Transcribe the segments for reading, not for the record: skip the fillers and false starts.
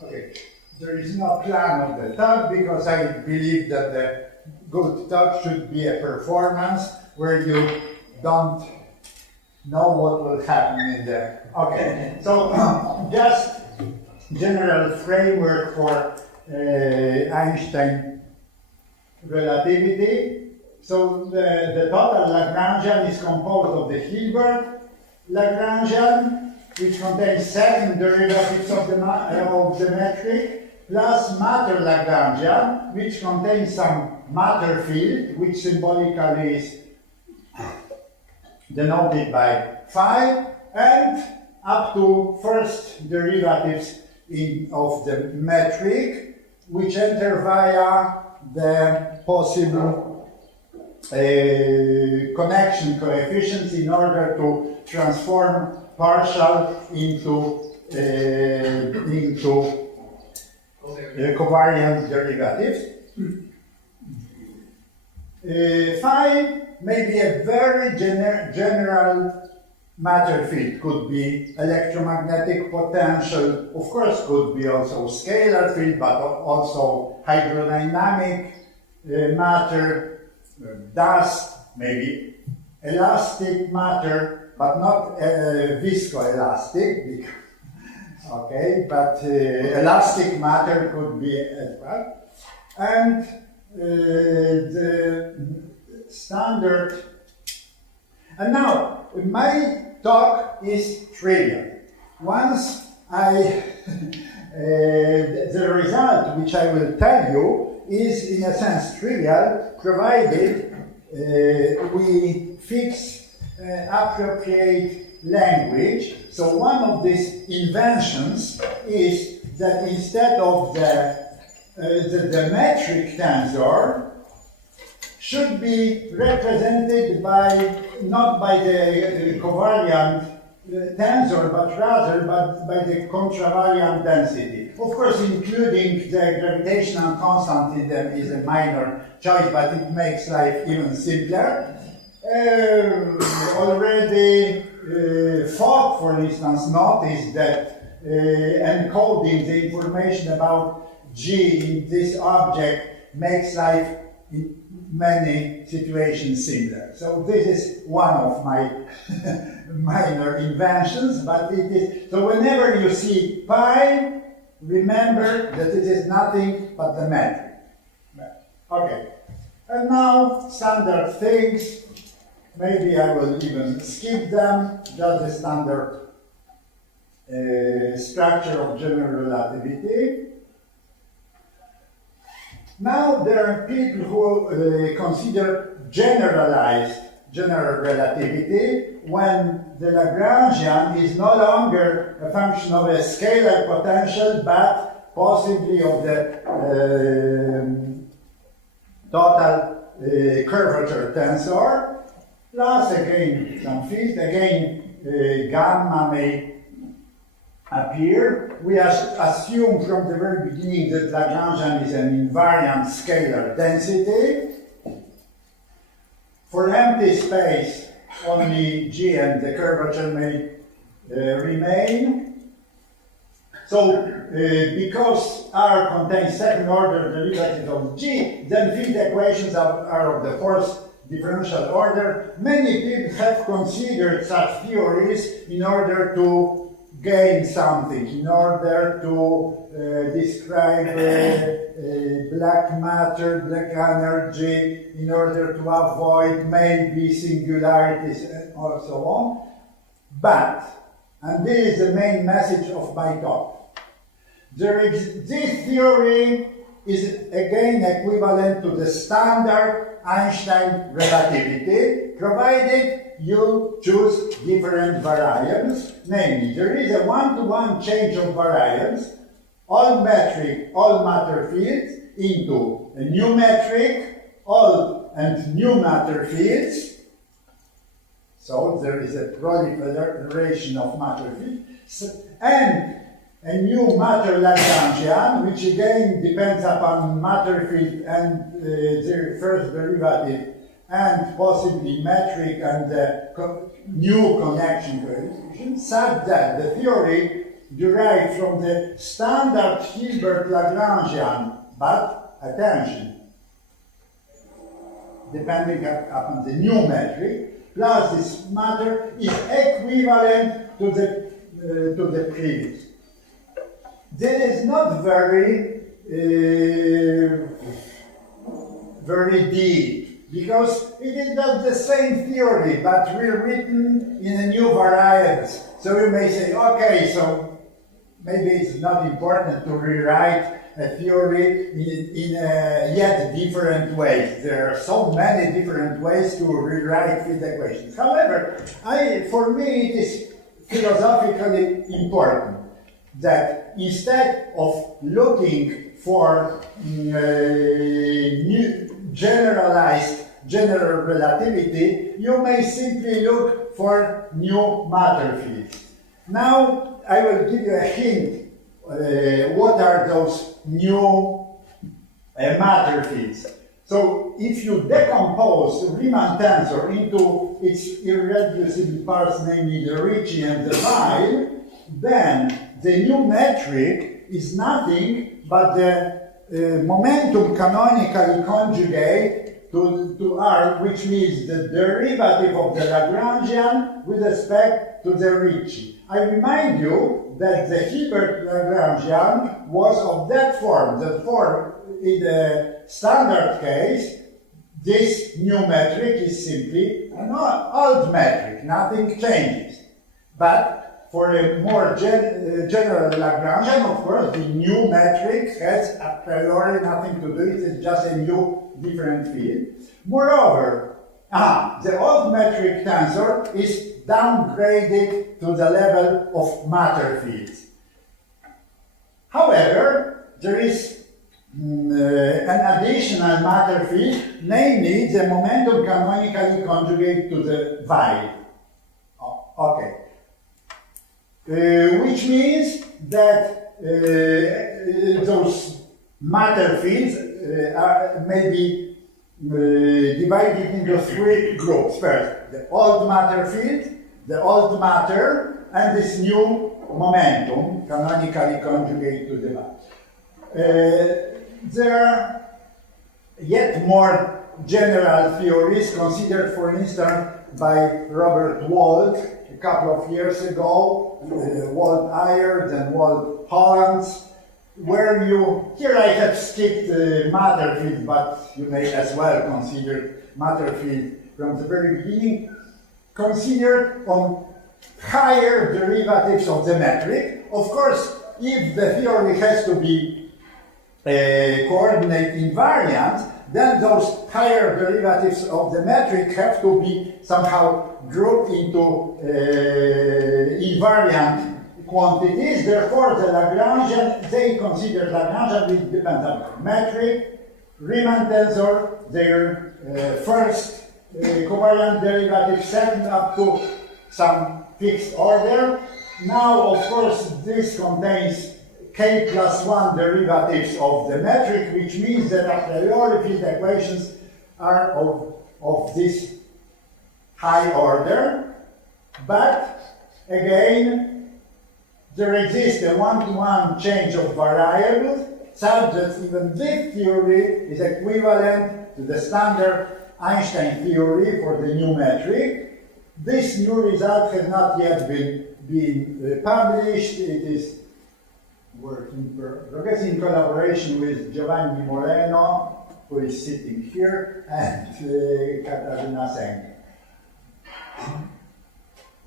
Okay, there is no plan of the talk because I believe that the good talk should be a performance where you don't know what will happen in there. Okay, so just general framework for Einstein relativity. So the total Lagrangian is composed of the Hilbert Lagrangian, which contains second derivatives of the metric, plus matter Lagrangian, which contains some matter field, which symbolically is denoted by phi, and up to first derivatives of the metric, which enter via the possible connection coefficients in order to transform partial into covariant derivatives. Phi may be a very general matter field. Could be electromagnetic potential, of course, could be also scalar field, but also hydrodynamic matter, dust, maybe elastic matter, but not viscoelastic. Okay, but elastic matter could be as well. And the standard. And now, my talk is trivial. Once I, the result which I will tell you is in a sense trivial, provided we fix appropriate language. So one of these inventions is that instead of the metric tensor should be represented by, not by the covariant tensor, but rather by the contravariant density. Of course, including the gravitational constant in them is a minor choice, but it makes life even simpler. Already Fogg, for instance, noticed that encoding the information about G in this object makes life in many situations similar. So this is one of my minor inventions, but it is, so whenever you see pi, remember that it is nothing but the metric. Okay, and now standard things, maybe I will even skip them, just the standard structure of general relativity. Now there are people who consider generalized general relativity when the Lagrangian is no longer a function of a scalar potential, but possibly of the total curvature tensor, plus again some field, again gamma may appear. We assume from the very beginning that Lagrangian is an invariant scalar density. For empty space, only G and the curvature may remain. So, because R contains second order derivatives of G, then field equations are of the fourth differential order. Many people have considered such theories in order to gain something, in order to describe black matter, black energy, in order to avoid maybe singularities and so on. But, and this is the main message of my talk, this theory is again equivalent to the standard Einstein relativity, provided you choose different variables. Namely, there is a one-to-one change of variables, all metric, all matter fields into a new metric, all and new matter fields. So there is a proliferation of matter fields, and a new matter Lagrangian, which again depends upon matter field and the first derivative, and possibly metric and the new connection coefficient, such that the theory derived from the standard Hilbert Lagrangian, but attention, depending upon the new metric, plus this matter is equivalent to the previous. This is not very deep, because it is not the same theory, but rewritten in a new variables. So you may say, okay, so maybe it's not important to rewrite a theory in yet different ways. There are so many different ways to rewrite field equations. However, for me it is philosophically important that instead of looking for new generalized general relativity, you may simply look for new matter fields. Now I will give you a hint. What are those new matter fields? So if you decompose Riemann tensor into its irreducible parts, namely the Ricci and the Weil, then the new metric is nothing but the momentum canonically conjugate to R, which means the derivative of the Lagrangian with respect to the Ricci. I remind you that the Hilbert Lagrangian was of that form. The form in the standard case, this new metric is simply an old metric, nothing changes. But for a more general Lagrangian, of course, the new metric has a priori nothing to do, it is just a new different field. Moreover, the old metric tensor is downgraded to the level of matter fields. However, there is an additional matter field, namely the momentum canonically conjugate to the Weil. Which means that those matter fields may be divided into three groups. First, the old matter field, the old matter, and this new momentum canonically conjugate to the Weil. There are yet more general theories considered, for instance, by Robert Wald a couple of years ago, Wald-Ayers and Wald-Hollands, where here I have skipped matter field, but you may as well consider matter field from the very beginning, considered on higher derivatives of the metric. Of course, if the theory has to be coordinate invariant, then those higher derivatives of the metric have to be somehow grouped into invariant quantities. Therefore, the Lagrangian, they consider Lagrangian which depends on metric, Riemann tensor, their first covariant derivative, second up to some fixed order. Now, of course, this contains k plus 1 derivatives of the metric, which means that a priori field equations are of this high order. But again, there exists a one-to-one change of variables, such that even this theory is equivalent to the standard Einstein theory for the new metric. This new result has not yet been published. It is work in progress in collaboration with Giovanni Moreno, who is sitting here, and Katarzyna Seng.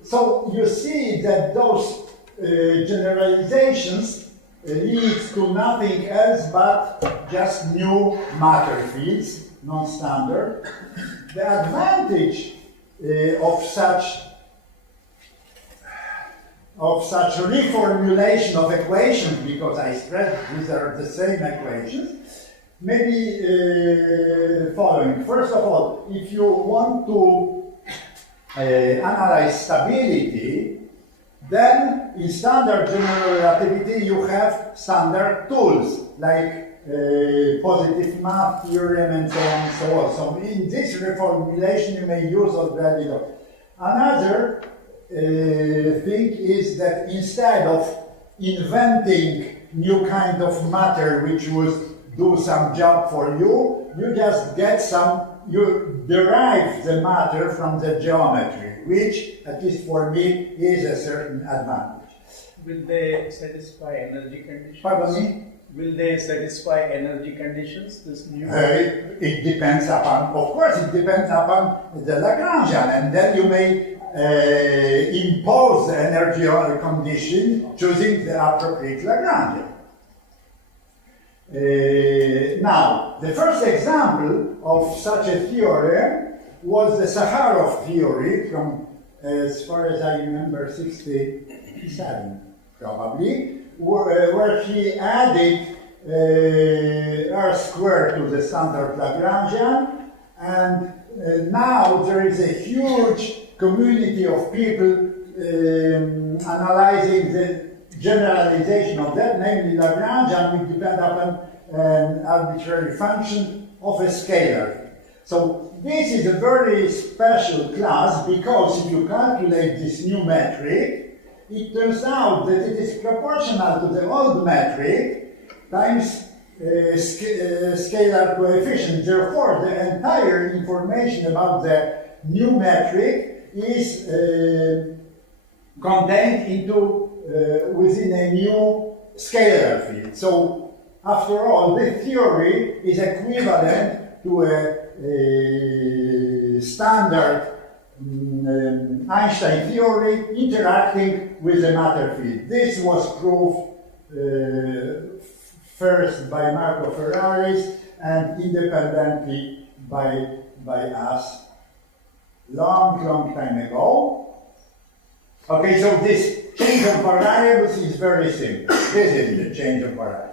So you see that those generalizations lead to nothing else but just new matter fields, non-standard. The advantage of such reformulation of equations, because I stress these are the same equations, may be following. First of all, if you want to analyze stability, then in standard general relativity you have standard tools like positive math theorem and so on and so on. So in this reformulation you may use already. Another thing is that instead of inventing new kind of matter which would do some job for you. You just get some, you derive the matter from the geometry, which, at least for me, is a certain advantage. Will they satisfy energy conditions? Pardon me? Will they satisfy energy conditions, this new? It depends upon, of course, it depends upon the Lagrangian, and then you may impose the energy condition choosing the appropriate Lagrangian. Now, the first example of such a theorem was the Sakharov theory from, as far as I remember, 67 probably, where he added R squared to the standard Lagrangian, and now there is a huge community of people analyzing the generalization of that, namely Lagrangian, which depend upon an arbitrary function of a scalar. So this is a very special class, because if you calculate this new metric, it turns out that it is proportional to the old metric times scalar coefficient. Therefore, the entire information about the new metric is contained into within a new scalar field. So, after all, this theory is equivalent to a standard Einstein theory interacting with the matter field. This was proved first by Marco Ferraris and independently by us long time ago. Okay, so this change of variables is very simple. This is the change of variables.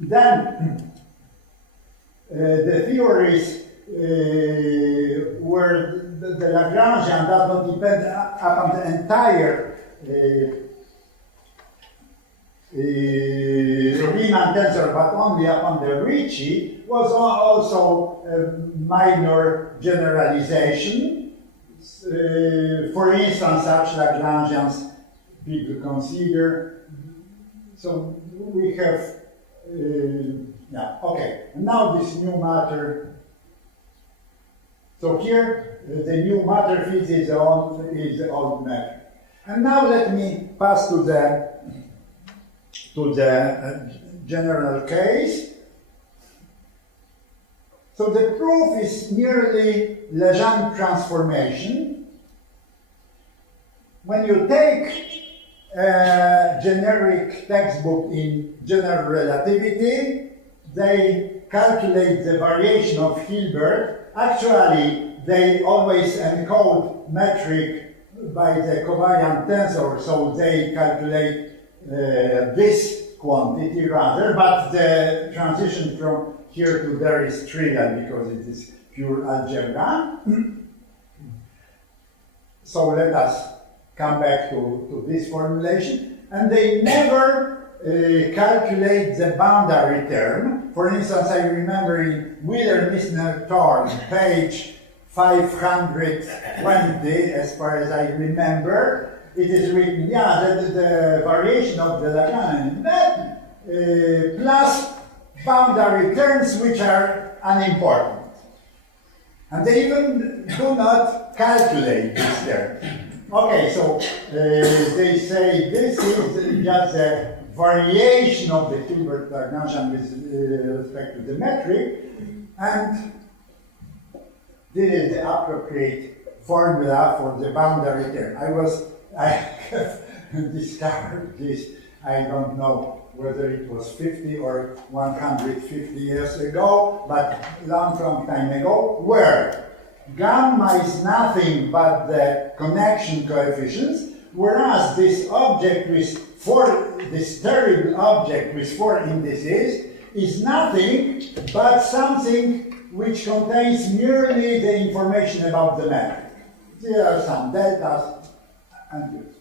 Then the theories where the Lagrangian does not depend upon the entire Riemann tensor, but only upon the Ricci, was also a minor generalization. For instance, such Lagrangians people consider. So we have, yeah, okay. And now this new matter. So here, the new matter field is the old matter. And now let me pass to the general case. So the proof is merely Legendre transformation. When you take a generic textbook in general relativity, they calculate the variation of Hilbert. Actually, they always encode metric by the covariant tensor, so they calculate this quantity rather, but the transition from here to there is trivial because it is pure algebra. So let us come back to this formulation. And they never calculate the boundary term. For instance, I remember in Wheeler-Misner-Thorne, page 520, as far as I remember, it is written, yeah, the variation of the Lagrangian plus boundary terms which are unimportant. And they even do not calculate this term. Okay, so they say this is just the variation of the Hilbert Lagrangian with respect to the metric, and this is the appropriate formula for the boundary term. I have discovered this, I don't know whether it was 50 or 150 years ago, but long time ago, where gamma is nothing but the connection coefficients, whereas this object with this terrible object with 4 indices is nothing but something which contains merely the information about the metric. There are some deltas and this.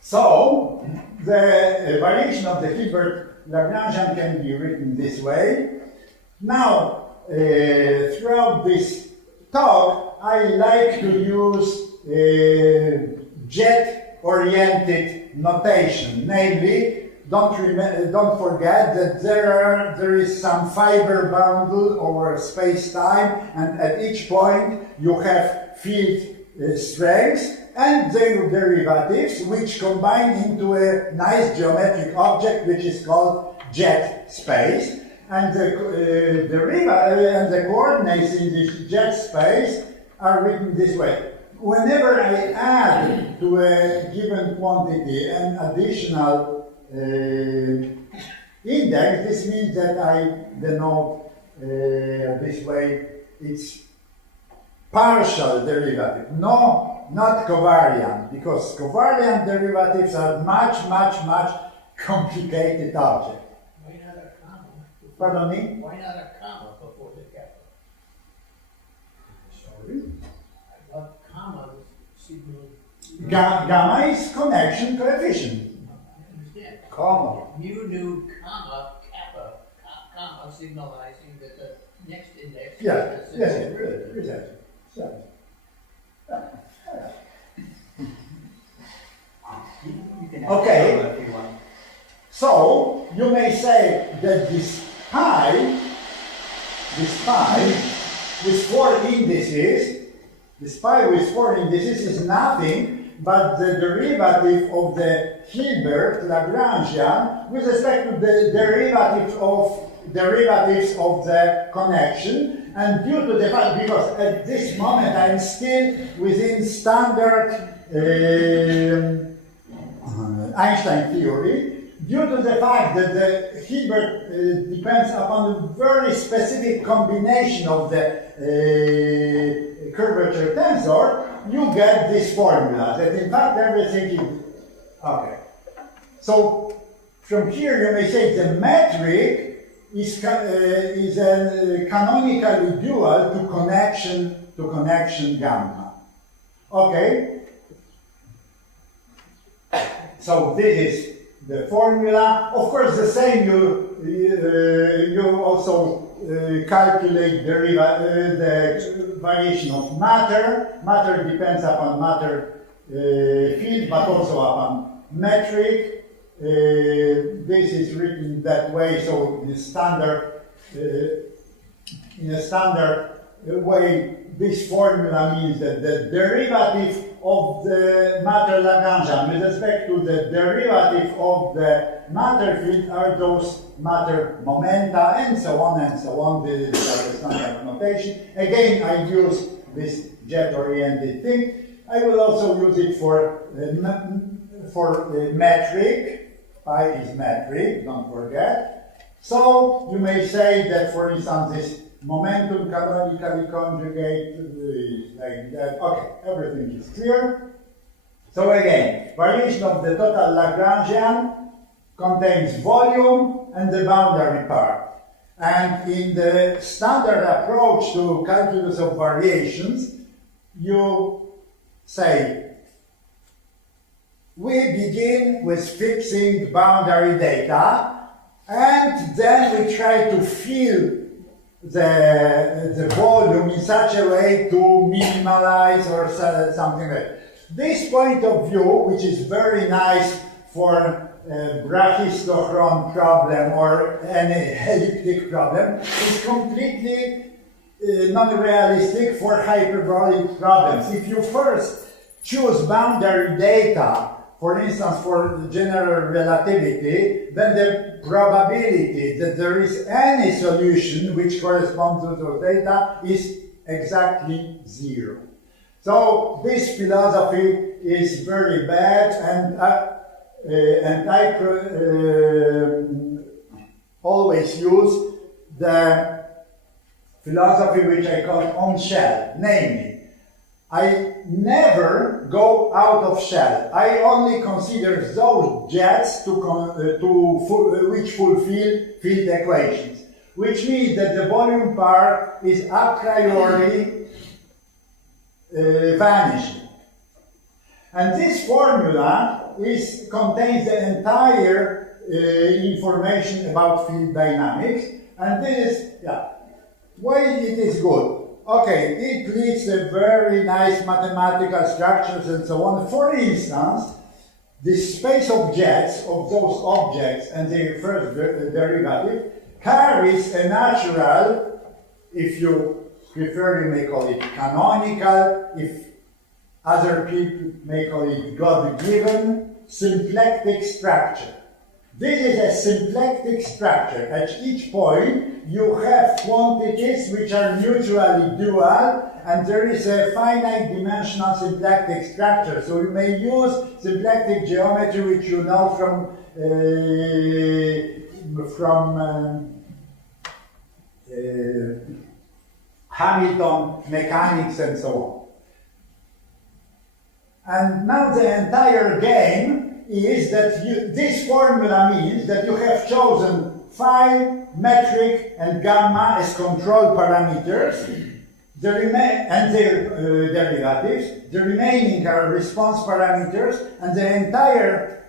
So, the variation of the Hilbert Lagrangian can be written this way. Now, throughout this talk, I like to use jet-oriented notation, namely, don't forget that there is some fiber bundle over space-time, and at each point you have field strengths and their derivatives, which combine into a nice geometric object which is called jet space. And the coordinates in this jet space are written this way. Whenever I add to a given quantity an additional index, this means that I denote this way its partial derivative. No, not covariant, because covariant derivatives are much complicated objects. Why not a comma? Pardon me? Why not a comma before the capital? Sorry? I thought comma signal. Gamma is connection coefficient. I understand. Comma. Mu nu comma kappa, comma signalizing that the next index. Yeah, is yes, the exactly. You can Okay. add if you want. So, you may say that this pi with 4 indices, this pi with 4 indices is nothing but the derivative of the Hilbert Lagrangian with respect to the derivatives of the connection. And due to the fact, because at this moment I'm still within standard Einstein theory, due to the fact that the Hilbert depends upon a very specific combination of the curvature tensor, you get this formula that in fact everything is okay. So from here you may say the metric is canonically dual to connection gamma. Okay. So this is the formula. Of course, the same you also calculate the variation of matter. Matter depends upon matter field, but also upon metric. This is written that way. So in a standard way, this formula means that the derivative of the matter Lagrangian with respect to the derivative of the matter field are those matter momenta, and so on and so on. This is like a standard notation. Again, I use this jet-oriented thing. I will also use it for metric. Pi is metric, don't forget. So you may say that, for instance, this momentum canonically conjugate like that. Okay, everything is clear. So again, variation of the total Lagrangian contains volume and the boundary part. And in the standard approach to calculus of variations, you say, we begin with fixing boundary data, and then we try to fill the volume in such a way to minimalize or something like that. This point of view, which is very nice for a brachystochron problem or any elliptic problem, is completely non-realistic for hyperbolic problems. If you first choose boundary data, for instance, for general relativity, then the probability that there is any solution which corresponds to those data is exactly 0. So this philosophy is very bad, and I always use the philosophy which I call on shell, namely, I never go out of shell. I only consider those jets which fulfill field equations, which means that the volume part is a priori vanishing. And this formula contains the entire information about field dynamics, and this is, why it is good. okay, it leads to very nice mathematical structures and so on. For instance, the space of jets of those objects and their first derivative carries a natural, if you prefer, you may call it canonical, if other people may call it God-given, symplectic structure. This is a symplectic structure. At each point, you have quantities which are mutually dual, and there is a finite dimensional symplectic structure. So you may use symplectic geometry, which you know from Hamilton mechanics and so on. And now the entire game is that this formula means that you have chosen phi, metric, and gamma as control parameters, and their derivatives. The remaining are response parameters, and the entire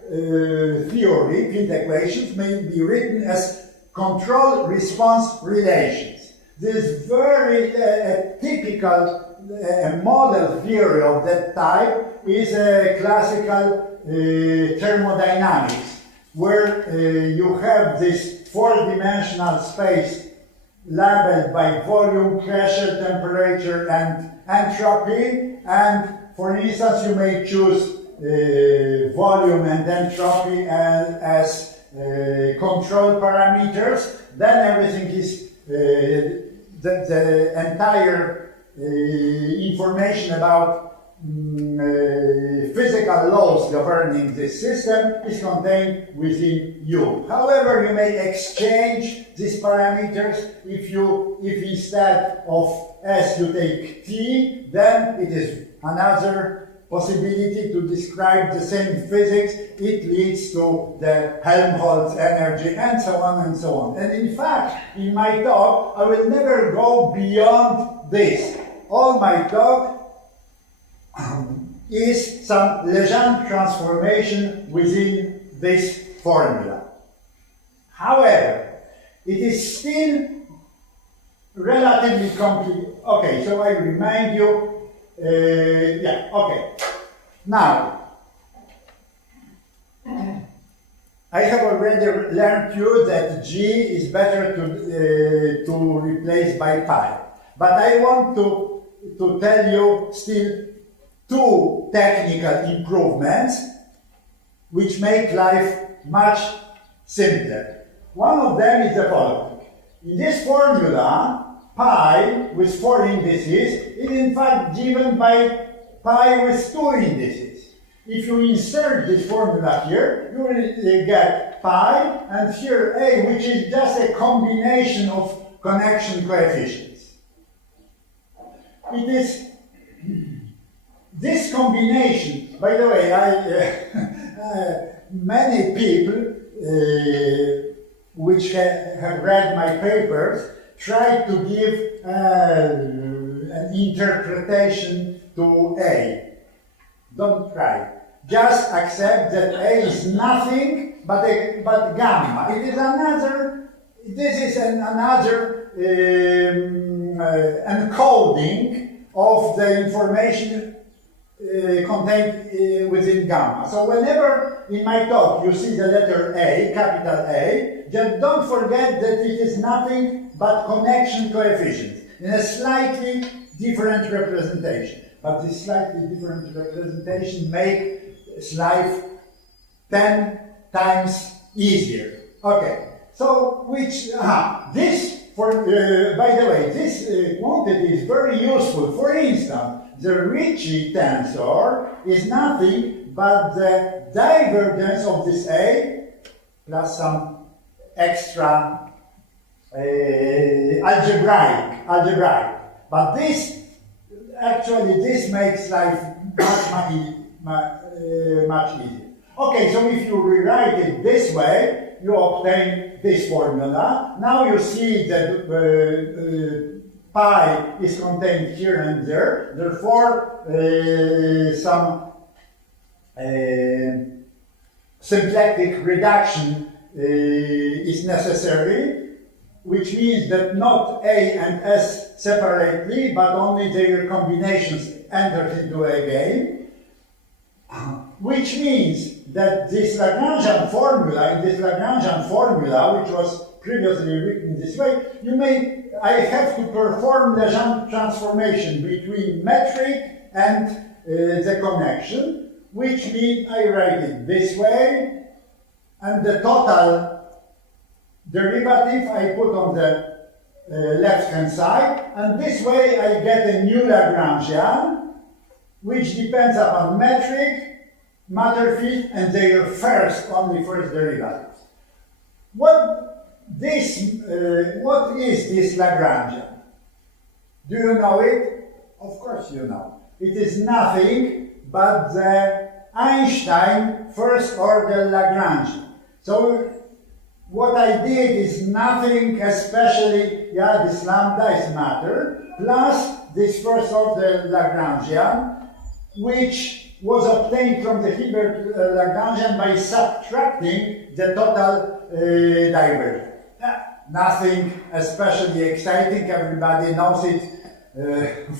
theory, field equations, may be written as control-response relations. This very typical model theory of that type is a classical thermodynamics, where you have this four-dimensional space labeled by volume, pressure, temperature, and entropy. And for instance, you may choose volume and entropy as control parameters. Then everything is the entire information about physical laws governing this system is contained within U. However, you may exchange these parameters. If instead of S you take T, then it is another possibility to describe the same physics. It leads to the Helmholtz energy and so on and so on. And in fact, in my talk, I will never go beyond this. All my talk is some Legendre transformation within this formula. However, it is still relatively complete. Okay, so I remind you, okay. Now, I have already learned you that G is better to replace by pi. But I want to tell you still two technical improvements which make life much simpler. One of them is the following. In this formula, pi with 4 indices is in fact given by pi with 2 indices. If you insert this formula here, you will get pi, and here a, which is just a combination of connection coefficients. It is this combination, by the way, many people which have read my papers try to give an interpretation to A. Don't try. Just accept that A is nothing but gamma. It is another. This is another encoding of the information contained within gamma. So whenever in my talk you see the letter A, capital A, just don't forget that it is nothing but connection coefficients in a slightly different representation. But this slightly different representation makes life 10 times easier. Okay, so this, by the way, this quantity is very useful. For instance, the Ricci tensor is nothing but the divergence of this A plus some extra algebraic. But this makes life much easier. Okay, so if you rewrite it this way, you obtain this formula. Now you see that pi is contained here and there. Therefore, some symplectic reduction is necessary. which means that not A and S separately, but only their combinations enter into a game, which means that this Lagrangian formula, which was previously written this way, I have to perform Legendre transformation between metric and the connection, which means I write it this way, and the total derivative I put on the left-hand side, and this way I get a new Lagrangian, which depends upon metric, matter field, and their only first derivatives. What is this Lagrangian? Do you know it? Of course you know. It is nothing but the Einstein first-order Lagrangian. So what I did is nothing especially, this lambda is matter, plus this first-order Lagrangian, which was obtained from the Hilbert Lagrangian by subtracting the total divergence. Nothing especially exciting, everybody knows it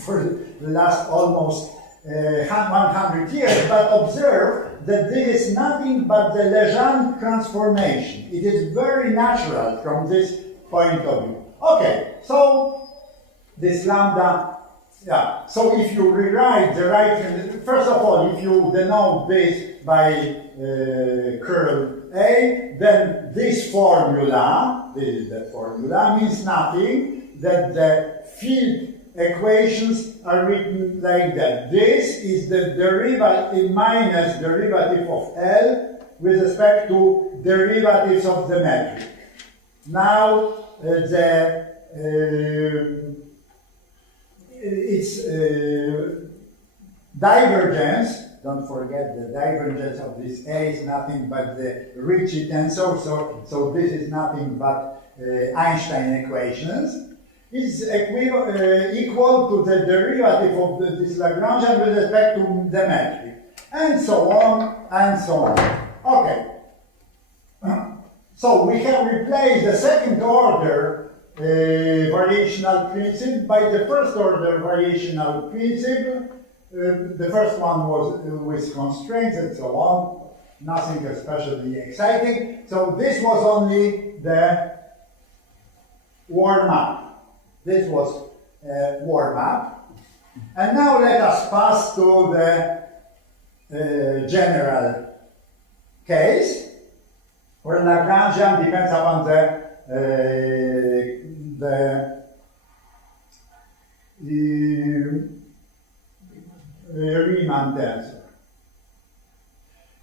for the last almost 100 years, but observe that this is nothing but the Legendre transformation. It is very natural from this point of view. Okay, so this lambda, so if you rewrite the right, first of all, if you denote this by curl A, then this formula, this is the formula, means nothing, that the field equations are written like that. This is the derivative minus derivative of L with respect to derivatives of the metric. Now its divergence, don't forget the divergence of this A is nothing but the Ricci tensor, so this is nothing but Einstein equations, is equal to the derivative of this Lagrangian with respect to the metric, and so on, and so on. Okay. So we have replaced the second order variational principle by the first order variational principle. The first one was with constraints and so on, nothing especially exciting. So this was only the warm-up. This was warm-up. And now let us pass to the general case, where Lagrangian depends upon the Riemann tensor.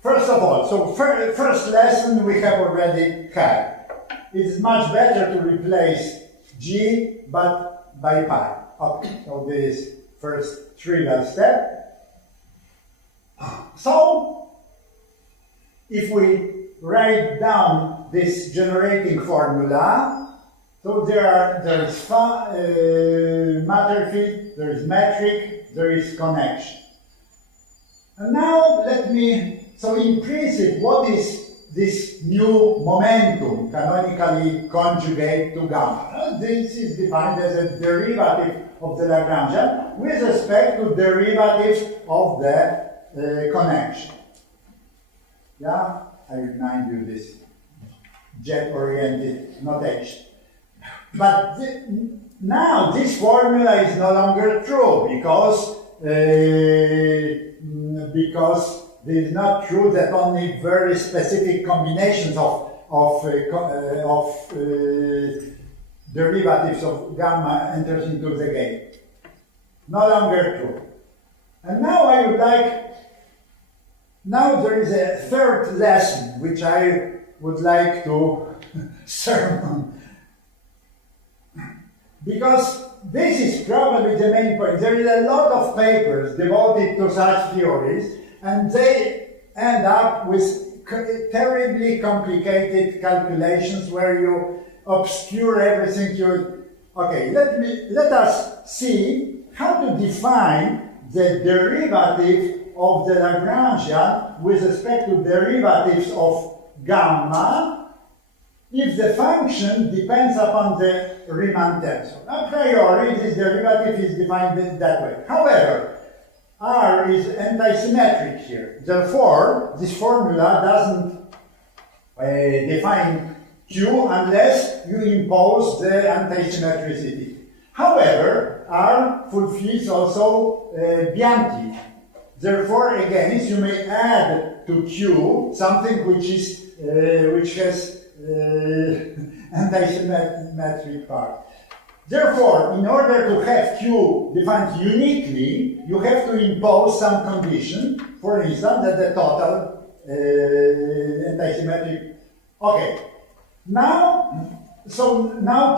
First of all, so first lesson we have already had. It's much better to replace G but by pi. Okay, so this is first trivial step. So if we write down this generating formula, so there is matter field, there is metric, there is connection. And now so in principle, what is this new momentum canonically conjugate to gamma? This is defined as a derivative of the Lagrangian with respect to derivatives of the connection. Yeah, I remind you this jet-oriented notation. But now this formula is no longer true because it is not true that only very specific combinations of derivatives of gamma enters into the game. No longer true. And now I would now there is a third lesson which I would like to sermon. Because this is probably the main point. There is a lot of papers devoted to such theories, and they end up with terribly complicated calculations where you obscure everything. Okay, let us see how to define the derivative of the Lagrangian with respect to derivatives of gamma if the function depends upon the Riemann tensor. A priori, this derivative is defined that way. However, R is antisymmetric here. Therefore, this formula doesn't define Q unless you impose the antisymmetricity. However, R fulfills also Bianchi. Therefore, again, you may add to Q something which has antisymmetric part. Therefore, in order to have Q defined uniquely, you have to impose some condition, for instance, that the total antisymmetric. Okay. Now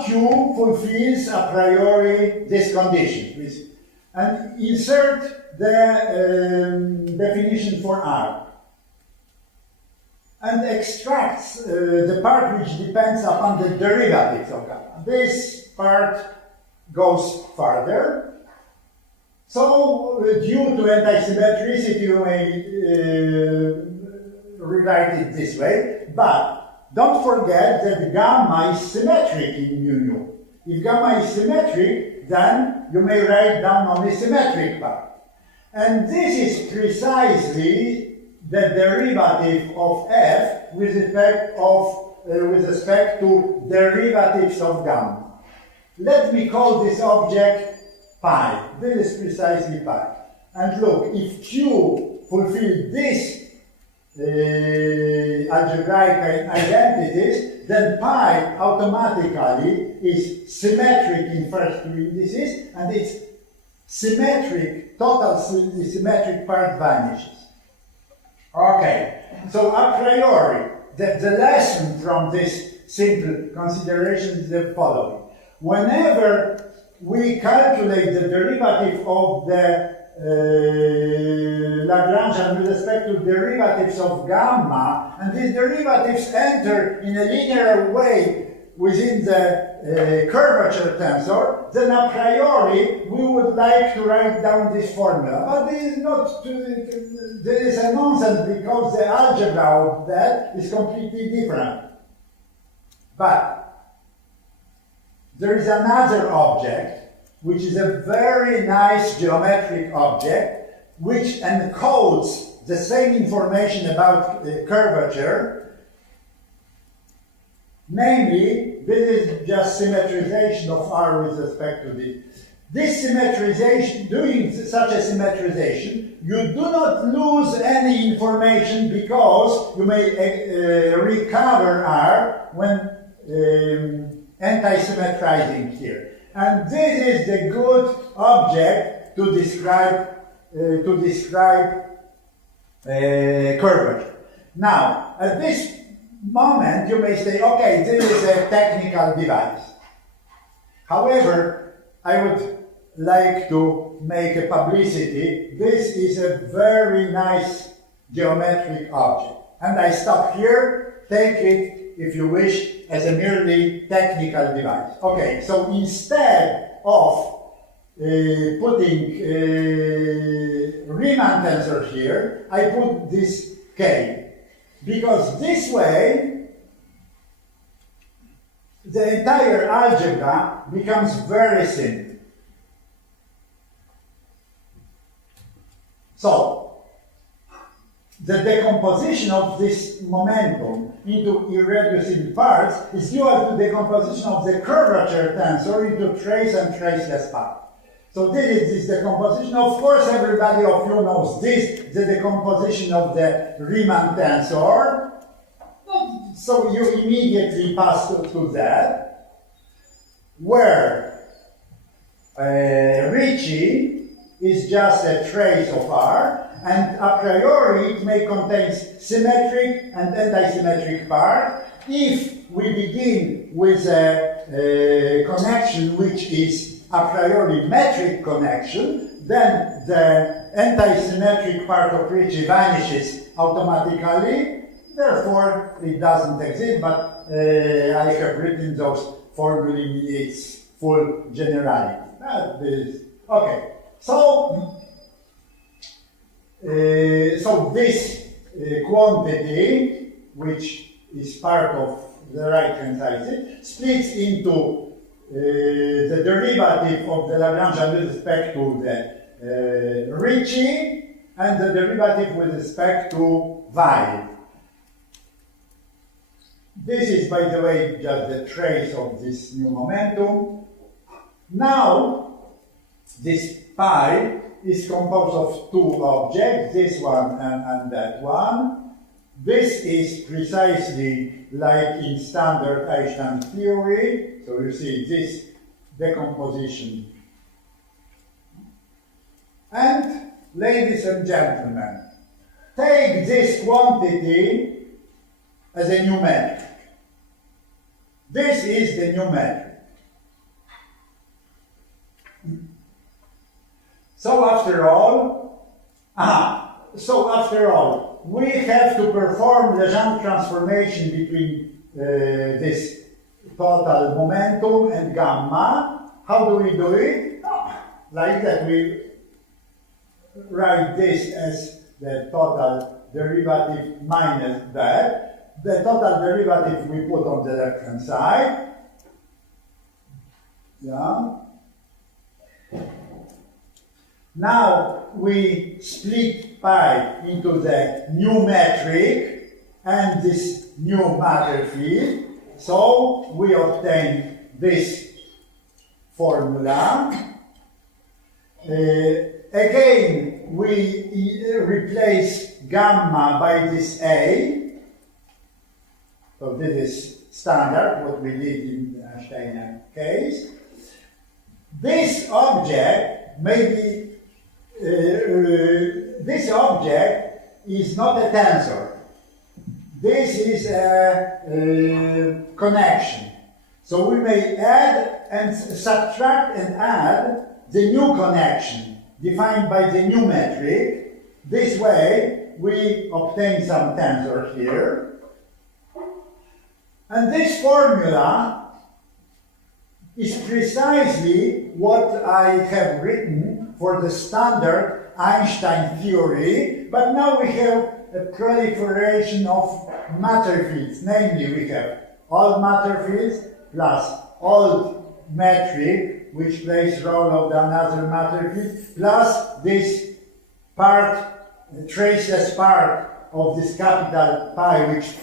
Q fulfills a priori this condition. And insert the definition for R. And extracts the part which depends upon the derivatives of gamma. This part goes further. So, due to antisymmetricity, you may rewrite it this way, but don't forget that gamma is symmetric in mu. If gamma is symmetric, then you may write down only symmetric part. And this is precisely the derivative of f with respect to derivatives of gamma. Let me call this object pi. This is precisely pi. And look, if Q fulfills this algebraic identities, then pi automatically is symmetric in first two indices, and its symmetric, total symmetric part vanishes. Okay, so a priori, the lesson from this simple consideration is the following. Whenever we calculate the derivative of the Lagrangian with respect to derivatives of gamma, and these derivatives enter in a linear way within the curvature tensor, then a priori we would like to write down this formula. But this is not, this is a nonsense because the algebra of that is completely different. But there is another object, which is a very nice geometric object, which encodes the same information about curvature. Namely, this is just symmetrization of R with respect to this. This symmetrization, doing such a symmetrization, you do not lose any information because you may recover R when anti-symmetrizing here. And this is the good object to describe curvature. Now, at this moment, you may say, okay, this is a technical device. However, I would like to make a publicity. This is a very nice geometric object. And I stop here. Take it, if you wish, as a merely technical device. Okay, so instead of putting Riemann tensor here, I put this K. Because this way, the entire algebra becomes very simple. So, the decomposition of this momentum into irreducible parts is due to the decomposition of the curvature tensor into trace and traceless parts. So this is this decomposition. Of course, everybody of you knows this, the decomposition of the Riemann tensor. So you immediately pass to that, where Ricci is just a trace of R, and a priori it may contain symmetric and antisymmetric part. If we begin with a connection which is a priori metric connection, then the antisymmetric part of Ricci vanishes automatically. Therefore, it doesn't exist, but I have written those formulae in its full generality. Okay, so this quantity, which is part of the right-hand side, splits into the derivative of the Lagrangian with respect to the Ricci and the derivative with respect to y. This is, by the way, just the trace of this new momentum. Now, this pi is composed of two objects, this one and that one. This is precisely like in standard Einstein theory. So you see this decomposition. And ladies and gentlemen, take this quantity as a new metric. This is the new metric. So after all, we have to perform Legendre transformation between this total momentum and gamma. How do we do it? Like that, we write this as the total derivative minus that. The total derivative we put on the left-hand side. Yeah. Now we split pi into the new metric and this new matter field. So we obtain this formula. Again, we replace gamma by this A. So this is standard, what we did in the Einsteinian case. This object may be this object is not a tensor. This is a connection. So we may add and subtract and add the new connection defined by the new metric. This way we obtain some tensor here. And this formula is precisely what I have written for the standard Einstein theory, but now we have a proliferation of matter fields. Namely, we have old matter fields plus old metric, which plays role of the another matter field, plus this part, traceless part of this capital pi, which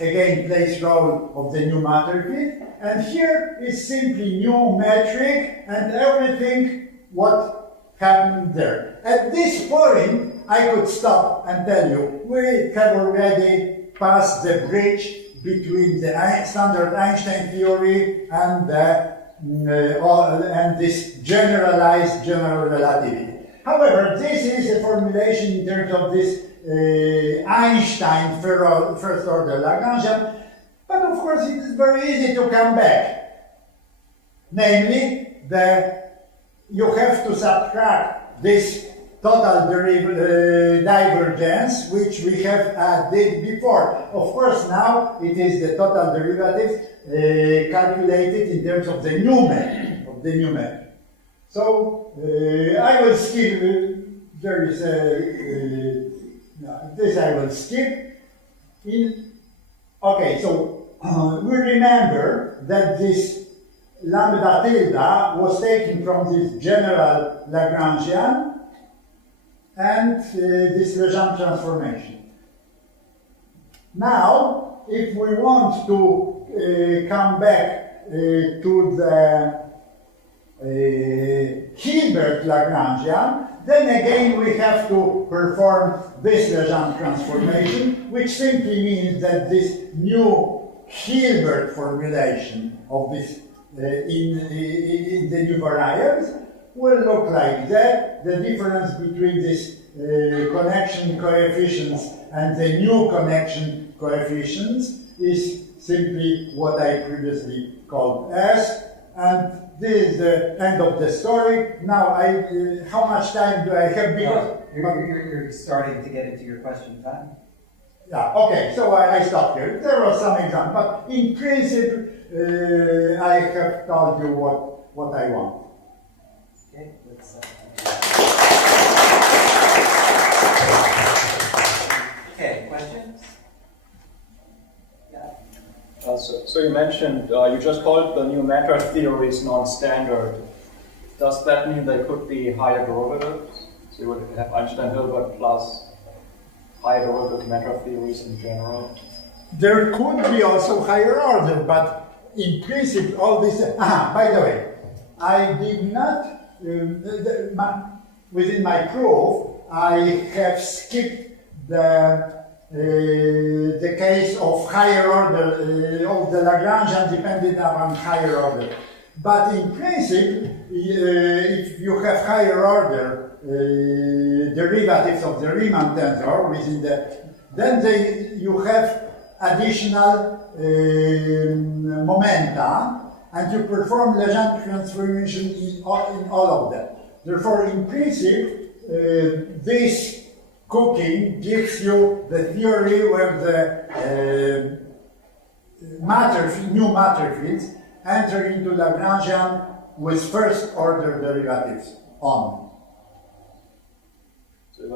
again plays role of the new matter field. And here is simply new metric and everything what happened there. At this point, I could stop and tell you, we have already passed the bridge between the standard Einstein theory and this generalized general relativity. However, this is a formulation in terms of this Einstein first order Lagrangian, but of course it is very easy to come back. Namely, you have to subtract this total divergence, which we have added before. Of course, now it is the total derivative calculated in terms of the new metric. So I will skip. There is this I will skip. Okay, so we remember that this lambda tilde was taken from this general Lagrangian and this Legendre transformation. Now, if we want to come back to the Hilbert Lagrangian, then again we have to perform this Legendre transformation, which simply means that this new Hilbert formulation of this in the new variables will look like that. The difference between this connection coefficients and the new connection coefficients is simply what I previously called S, and this is the end of the story. Now, how much time do I have? Because you're starting to get into your question time. Yeah, okay, so I stop here. There was some example, but in principle, I have told you what I want. Okay, let's. Okay, questions? Yeah. So you mentioned, you just called the new matter theories non-standard. Does that mean they could be higher derivatives? So you would have Einstein-Hilbert plus higher derivative matter theories in general? There could be also higher order, but in principle, all this. By the way, I did not, within my proof, I have skipped the case of higher order, of the Lagrangian dependent upon higher order. But in principle, if you have higher order derivatives of the Riemann tensor within then you have additional momenta, and you perform Legendre transformation in all of them. Therefore, in principle, this cooking gives you the theory where the new matter fields enter into Lagrangian with first order derivatives on. So if I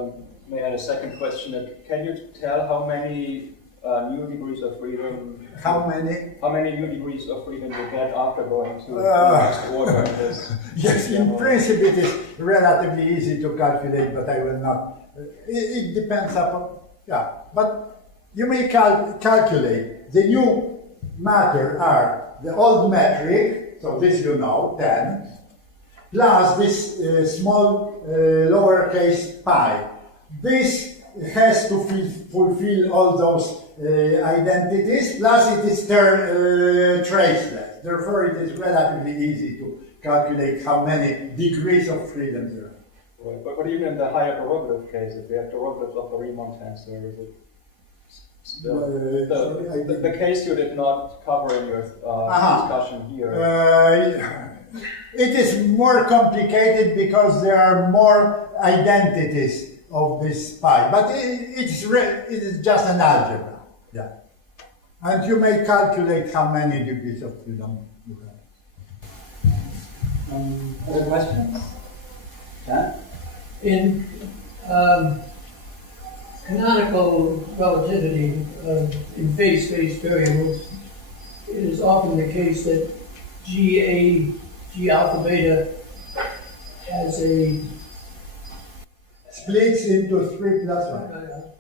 may add a second question, can you tell how many new degrees of freedom? How many? How many new degrees of freedom you get after going to the next order in this? Yes, in principle it is relatively easy to calculate, but I will not. It depends upon, but you may calculate. The new matter are the old metric, so this 10, plus this small lowercase pi. This has to fulfill all those identities, plus it is traceless. Therefore, it is relatively easy to calculate how many degrees of freedom there are. Right. But even in the higher derivative case, if we have derivatives of the Riemann tensor, is it the case you did not cover in your discussion here? It is more complicated because there are more identities of this pi, but it is just an algebra. Yeah, and you may calculate how many degrees of freedom you have. Other questions? John? In canonical relativity in phase-space variables, it is often the case that G alpha beta has a Splits into 3 plus 1.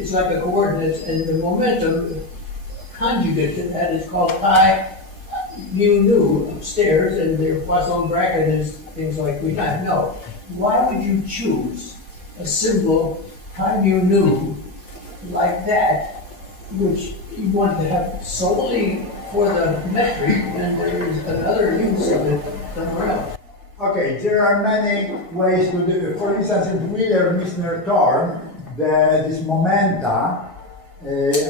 it's like a coordinate, and the momentum conjugate to that is called pi mu nu upstairs, and their Poisson bracket is things like we have. No. Why would you choose a symbol pi mu nu like that, which you want to have solely for the metric, and there is another use of it somewhere else? Okay, there are many ways to do it. For instance, in Wheeler-Missner term, these momenta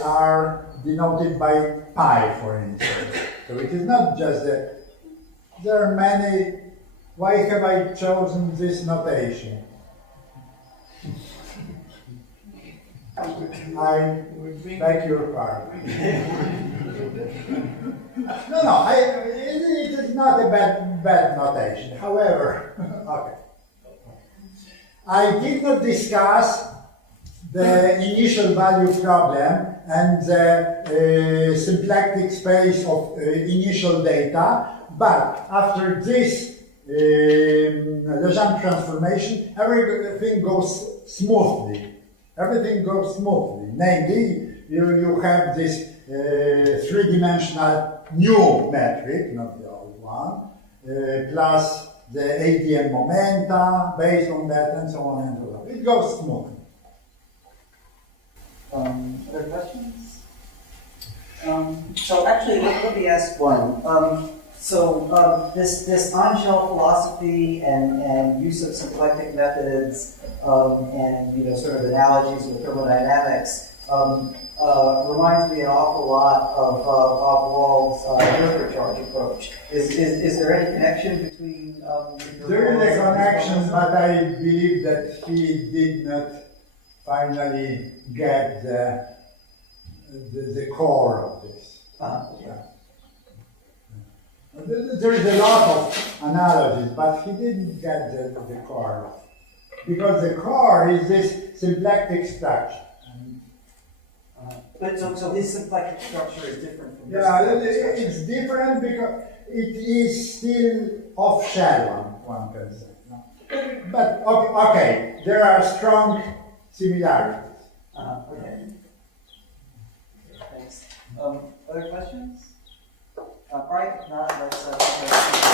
are denoted by pi, for instance. So it is not just that. There are many. Why have I chosen this notation? I beg your pardon. No, it is not a bad notation. However, okay. I did not discuss the initial value problem and the symplectic space of initial data, but after this Legendre transformation, everything goes smoothly. Everything goes smoothly. Namely, you have this three-dimensional new metric, not the old one, plus the ADM momenta based on that, and so on and so on. It goes smoothly. Other questions? So actually, let me ask one. This on-shelf philosophy and use of symplectic methods and sort of analogies with thermodynamics reminds me an awful lot of Bob Wall's Hilbert charge approach. Is there any connection between? There is a connection, but I believe that he did not finally get the core of this. Yeah. There is a lot of analogies, but he didn't get the core. Because the core is this symplectic structure. But so his symplectic structure is different from your Yeah, symplectic structure. it's different because it is still off shell, one can say. No? But okay, there are strong similarities. Okay. Thanks. Other questions? Right, if not, let's